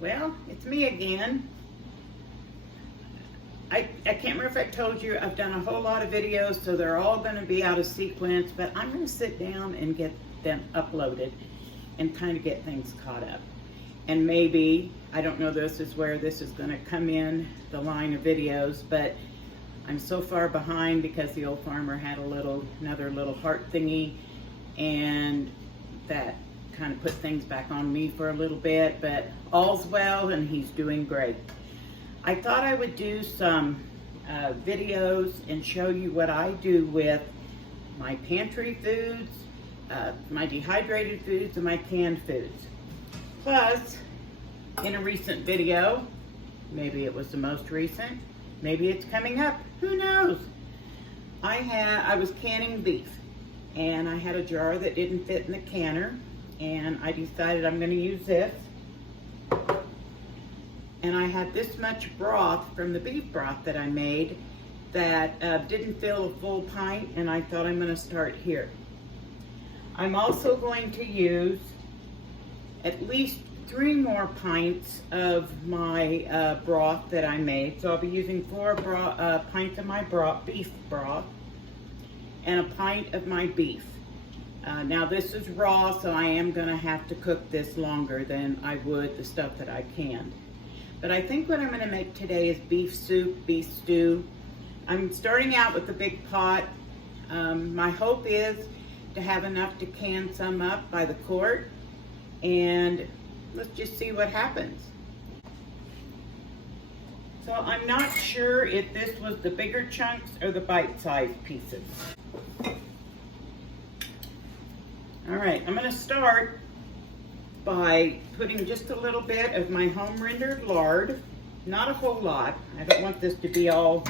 Well, it's me again. I can't remember if I told you, I've done a whole lot of videos, so they're all going to be out of sequence, but I'm going to sit down and get them uploaded and kind of get things caught up. And maybe, I don't know this is where this is going to come in, the line of videos, but I'm so far behind because the old farmer had another little heart thingy, and that kind of put things back on me for a little bit, but all's well and he's doing great. I thought I would do some videos and show you what I do with my pantry foods, my dehydrated foods, and my canned foods. Plus, in a recent video, maybe it was the most recent, maybe it's coming up, who knows? I was canning beef, and I had a jar that didn't fit in the canner, and I decided I'm going to use this. And I had this much broth from the beef broth that I made that didn't fill a full pint, and I thought I'm going to start here. I'm also going to use at least 3 more pints of my broth that I made. So I'll be using 4 pints of my beef broth and a pint of my beef. Now this is raw, so I am going to have to cook this longer than I would the stuff that I canned. But I think what I'm going to make today is beef soup, beef stew. I'm starting out with a big pot. My hope is to have enough to can some up by the quart, and let's just see what happens. So I'm not sure if this was the bigger chunks or the bite-sized pieces. All right, I'm going to start by putting just a little bit of my home rendered lard, not a whole lot. I don't want this to be all,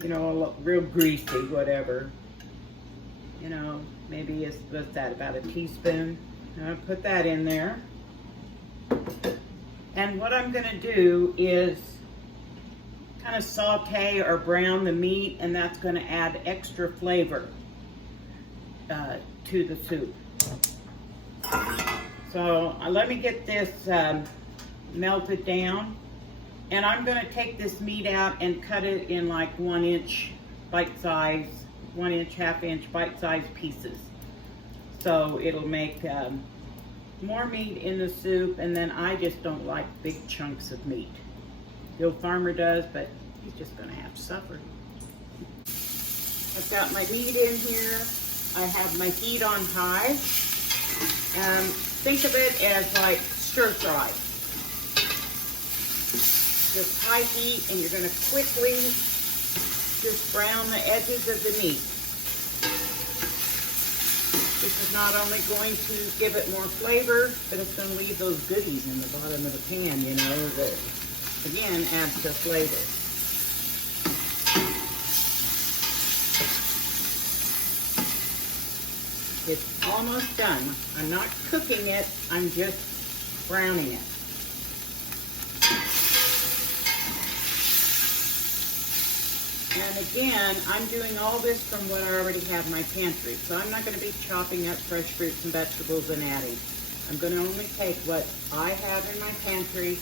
you know, real greasy, whatever. You know, maybe what's that, about a teaspoon? I'll put that in there. And what I'm gonna do is kind of saute or brown the meat, and that's gonna add extra flavor to the soup. So let me get this melted down, and I'm going to take this meat out and cut it in like 1-inch bite-size, 1-inch, half-inch bite-size pieces. So it'll make more meat in the soup, and then I just don't like big chunks of meat. The old farmer does, but he's just going to have to suffer. I've got my meat in here. I have my heat on high. Think of it as like stir fry. Just high heat, and you're going to quickly just brown the edges of the meat. This is not only going to give it more flavor, but it's going to leave those goodies in the bottom of the pan, you know, that again adds to flavor. It's almost done. I'm not cooking it, I'm just browning it. And again, I'm doing all this from what I already have in my pantry. So I'm not going to be chopping up fresh fruits and vegetables and adding. I'm going to only take what I have in my pantry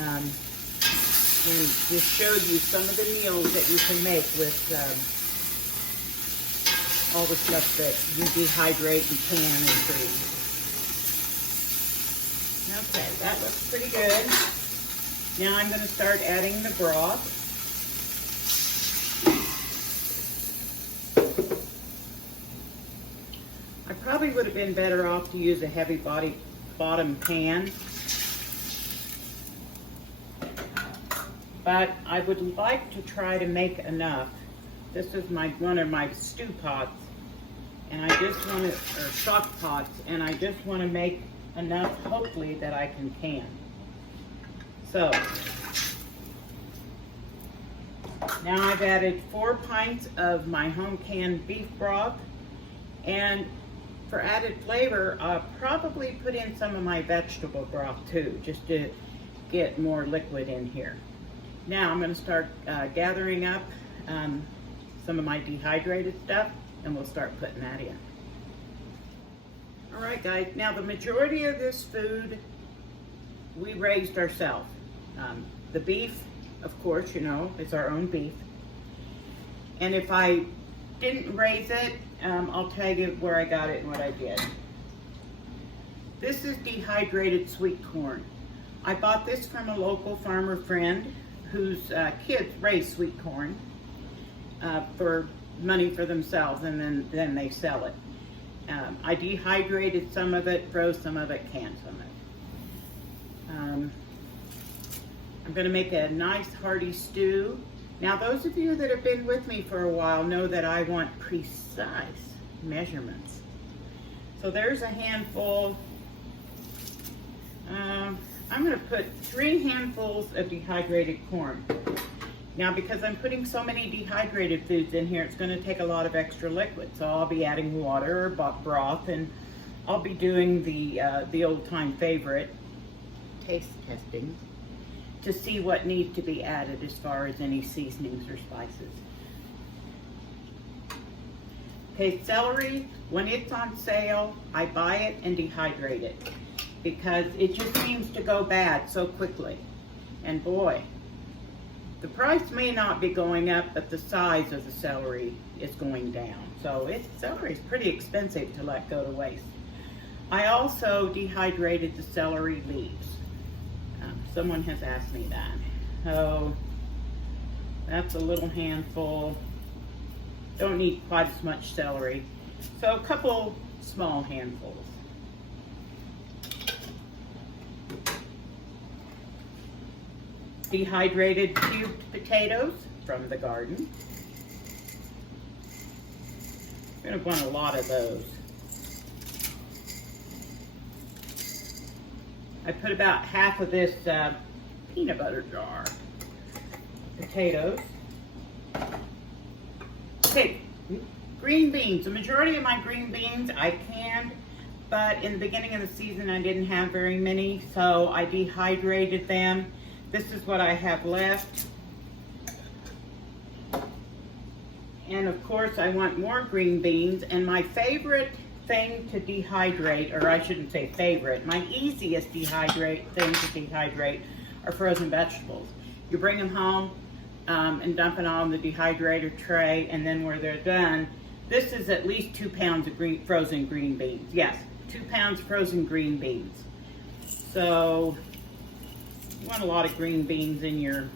and just show you some of the meals that you can make with all the stuff that you dehydrate and can and freeze. Okay, that looks pretty good. Now I'm going to start adding the broth. I probably would have been better off to use a heavy bottom pan, but I would like to try to make enough. This is one of my stew pots, and I just want to, or stock pots, and I just want to make enough, hopefully, that I can. So, now I've added 4 pints of my home canned beef broth, and for added flavor, I'll probably put in some of my vegetable broth too, just to get more liquid in here. Now I'm going to start gathering up some of my dehydrated stuff, and we'll start putting that in. All right, guys, now the majority of this food we raised ourselves. The beef, of course, you know, is our own beef. And if I didn't raise it, I'll tell you where I got it and what I did. This is dehydrated sweet corn. I bought this from a local farmer friend whose kids raise sweet corn for money for themselves, and then they sell it. I dehydrated some of it, froze some of it, canned some of it. I'm going to make a nice hearty stew. Now, those of you that have been with me for a while know that I want precise measurements. So there's a handful. I'm going to put 3 handfuls of dehydrated corn. Now, because I'm putting so many dehydrated foods in here, it's going to take a lot of extra liquid. So I'll be adding water or broth, and I'll be doing the old-time favorite, taste testing, to see what needs to be added as far as any seasonings or spices. Okay, celery, when it's on sale, I buy it and dehydrate it because it just seems to go bad so quickly. And boy, the price may not be going up, but the size of the celery is going down. So celery is pretty expensive to let go to waste. I also dehydrated the celery leaves. Someone has asked me that. So that's a little handful. Don't need quite as much celery. So a couple small handfuls. Dehydrated cubed potatoes from the garden. You're going to want a lot of those. I put about half of this peanut butter jar. Potatoes. Okay, green beans. The majority of my green beans I canned, but in the beginning of the season I didn't have very many, so I dehydrated them. This is what I have left. And of course I want more green beans, and my favorite thing to dehydrate, or I shouldn't say favorite, my easiest thing to dehydrate are frozen vegetables. You bring them home and dump it on the dehydrator tray, and then when they're done, this is at least 2 pounds of frozen green beans. Yes, 2 pounds frozen green beans. So you want a lot of green beans in your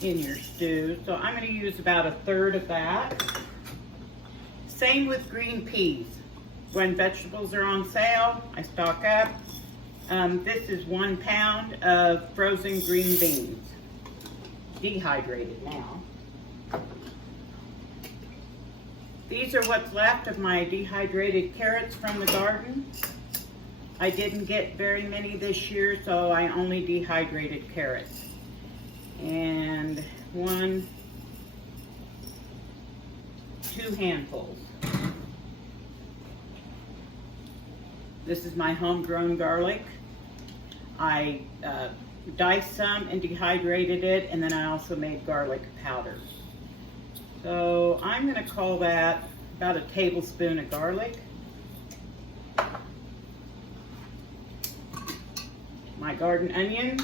stew. So I'm going to use about 1/3 of that. Same with green peas. When vegetables are on sale, I stock up. This is 1 pound of frozen green beans, dehydrated now. These are what's left of my dehydrated carrots from the garden. I didn't get very many this year, so I only dehydrated carrots. And 2 handfuls. This is my homegrown garlic. I diced some and dehydrated it, and then I also made garlic powder. So I'm going to call that about 1 tablespoon of garlic. My garden onions.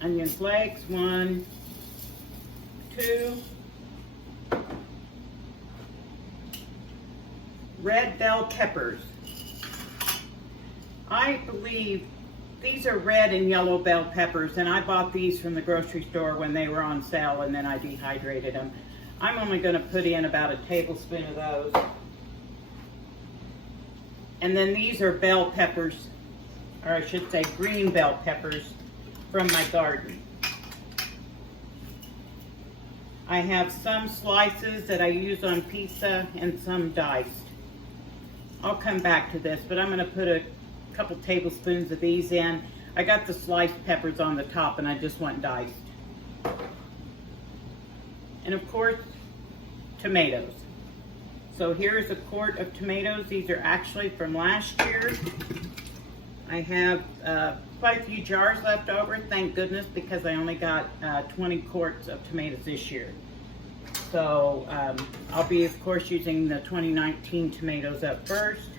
Onion flakes, 1, 2. Red bell peppers. I believe these are red and yellow bell peppers, and I bought these from the grocery store when they were on sale, and then I dehydrated them. I'm only going to put in about 1 tablespoon of those. And then these are bell peppers, or I should say green bell peppers from my garden. I have some slices that I use on pizza and some diced. I'll come back to this, but I'm going to put a couple tablespoons of these in. I got the sliced peppers on the top, and I just want diced. And of course, tomatoes. So here's a quart of tomatoes. These are actually from last year. I have quite a few jars left over, thank goodness, because I only got 20 quarts of tomatoes this year. So I'll be, of course, using the 2019 tomatoes up first.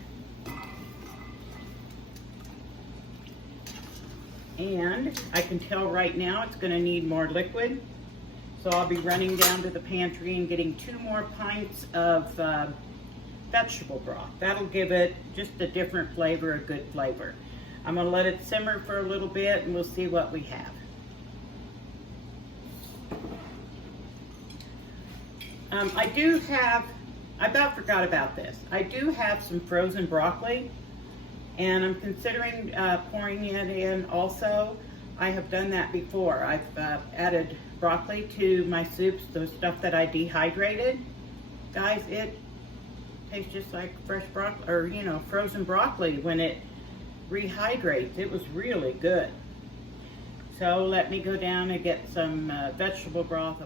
And I can tell right now it's gonna need more liquid. So I'll be running down to the pantry and getting 2 more pints of vegetable broth. That'll give it just a different flavor, a good flavor. I'm gonna let it simmer for a little bit and we'll see what we have. I about forgot about this. I do have some frozen broccoli and I'm considering pouring it in also. I have done that before. I've added broccoli to my soups, the stuff that I dehydrated. Guys, it tastes just like fresh broccoli, or you know, frozen broccoli when it rehydrates. It was really good. So let me go down and get some vegetable broth.